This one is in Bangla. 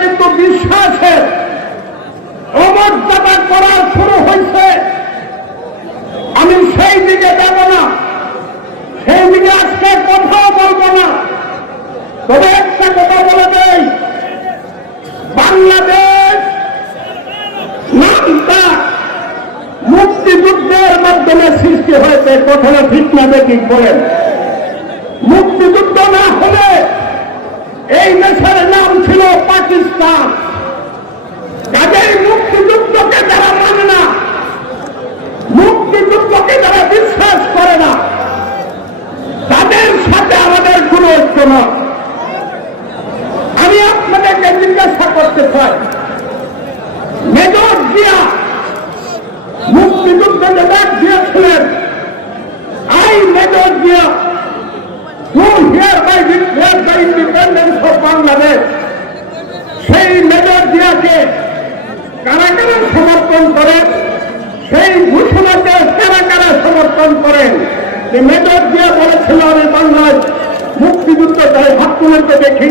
কিন্তু বিশ্বাসের অমর্যাদা করা শুরু হয়েছে। আমি সেই দিকে যাব না। সেই দিকে আজকে কথাও বলব না। তবে একটা কথা বলে দেই। বাংলাদেশ নামটা মুক্তিযুদ্ধের মাধ্যমে সৃষ্টি হয়েছে, কথাটা ঠিক না দেখি বলেন। মুক্তিযুদ্ধ না হলে এই দেশের নাম ছিল পাকিস্তান। তাদের মুক্তিযুদ্ধকে যারা মানে না। মুক্তিযুদ্ধকে যারা বিশ্বাস করে না। তাদের সাথে আমাদের কোনো ঐক্য নয় আমি আপনাদেরকে জিজ্ঞাসা করতে চাই, মেজর জিয়া মুক্তিযুদ্ধে যে ডাক দিয়েছিলেন, I major Zia, who hereby declared the major কারা কারা সমর্থন করেন সেই ঘোষণাকে কারা কারা সমর্থন করেন? যে মেজর জিয়া বলেছিল, আমি বাংলায় মুক্তিযুদ্ধ তাই তুলে দেখি।